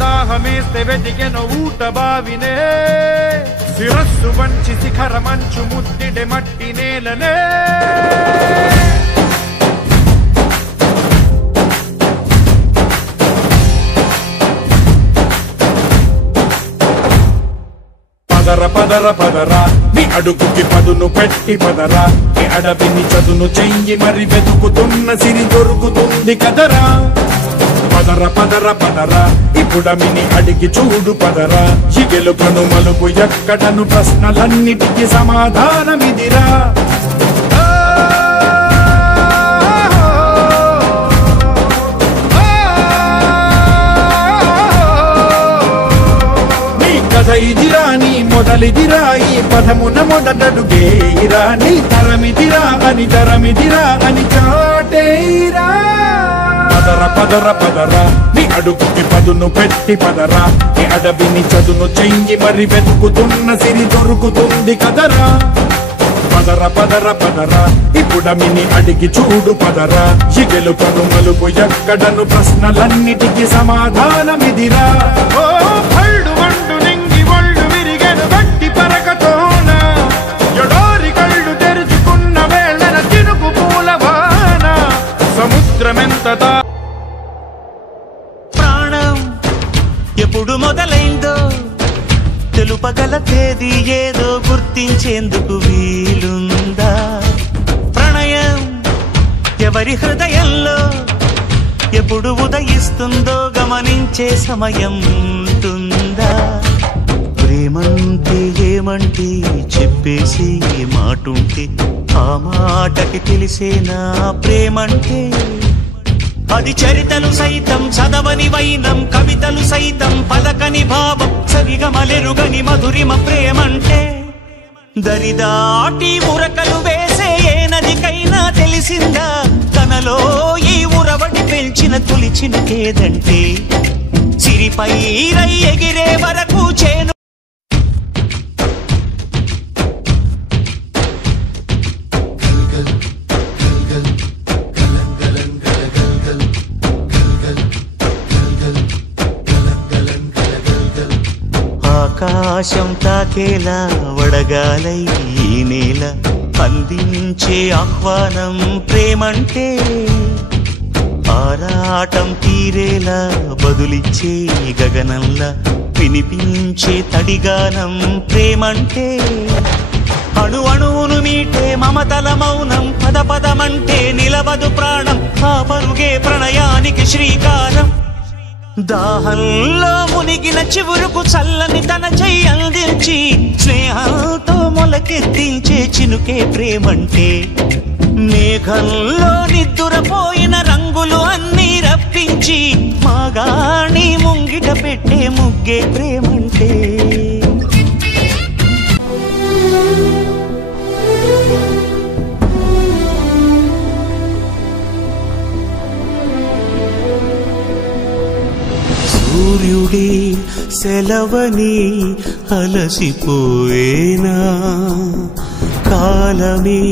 దాహమేస్తే వెతికెను ఊట బావినే శిరస్సు వంచి శిఖర మంచు ముద్దిడే మట్టి నేలనే పదర పదర పదరా నీ అడుగుకి పదును పెట్టి పదరా నీ అడవిని చదును చెయ్యి మరి వెతుకుతున్న సిరి దొరుకుతుంది కదరా పదర పదర పదరా ఇప్పుడమిని అడిగి చూడు పదరా ఈ గెలుపను మలుపు ఎక్కడను ప్రశ్నలన్నిటికీ సమాధానమిదిరా ఇదిరా నీ మొదలిదిరా ఈ పదమున మొదటడుగేయిరా నీ తరమిదిరా అని తరమిదిరా అని చాటేయిరా పదర పదర పదరా నీ అడుగుకి పదును పెట్టి పదరా నీ అడవిని చదును చెయ్యి మరి వెతుకుతున్న సిరి దొరుకుతుంది కదరా పదర పదర పదరా ఇప్పుడమిని అడిగి చూడు పదరా ఈ గెలుపను మలుపు ఎక్కడను ప్రశ్నలన్నిటికీ సమాధానమిదిరా ఓ భళ్ళు వండు నింగి ఒళ్ళు విరిగెను గట్టి పరకతోన ఎడారి కళ్ళు తెరుచుకున్న వేళన చినుకు పూలవాన సముద్రమెంత ప్రాణం ఎప్పుడు మొదలైందో తెలుపగల తేదీ ఏదో గుర్తించేందుకు వీలుందా ప్రణయం ఎవరి హృదయంలో ఎప్పుడు ఉదయిస్తుందో గమనించే సమయం ఉంటుందా ప్రేమంటే ఏమంటే చెప్పేసి మాటుంటే ఆ మాటకి తెలిసేనా ప్రేమంటే అది చరితలు సైతం చదవని వైనం కవితలు సైతం పలకని భావం సరిగమలెరుగని మధురిమ ప్రేమంటే దరిదాటి ఉరకలు వేసే ఏ నదికైనా తెలిసిందా తనలో ఈ ఉరవడి పెంచిన తులిచినకేదంటే సిరిపై రై ఎగిరే వరకు చేను ఆకాశం తాకేలా వడగాలై ఈ నేల అందించే ఆహ్వానం ప్రేమంటే ఆరాటం తీరేలా బదులిచ్చే గగనంలా వినిపించే తడిగానం ప్రేమంటే అణు అణువును మీటే మమతల మౌనం పద పదమంటే నిలవదు ప్రాణం ఆ పరుగే ప్రణయానికి శ్రీకారం దాహంలో మునిగిన చివురుకు చల్లని తన చెయ్యి అందించి స్నేహంతో మొలకెత్తించే చినుకే ప్రేమంటే మేఘంలో నిద్దురపోయిన రంగులు అన్నీ రప్పించి మాగాణి ముంగిట పెట్టే ముగ్గే ప్రేమంటే సూర్యుడి సెలవని అలసిపోయేనా కాలమే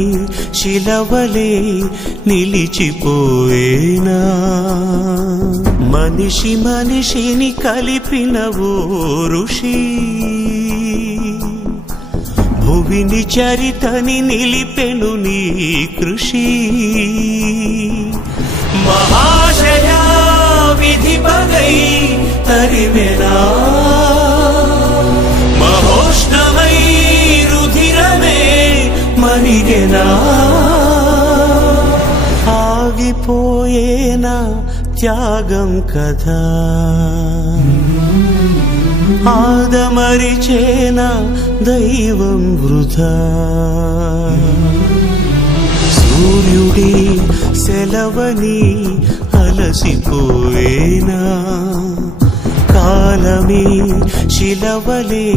శిలవలే నిలిచిపోయేనా మనిషి మనిషిని కలిపిన ఓ ఋషి భువిని చరితని నిలిపెను నీ కృషి మహాశయా విధి పగై తరిమెనా మహోష్ణమై రుధిరమే మరిగెనా ఆగిపోయేనా త్యాగం కదా ఆదమరిచేనా దైవం వృధా సూర్యుడి సెలవని అలసిపోయేనా కాలమే శిలవలే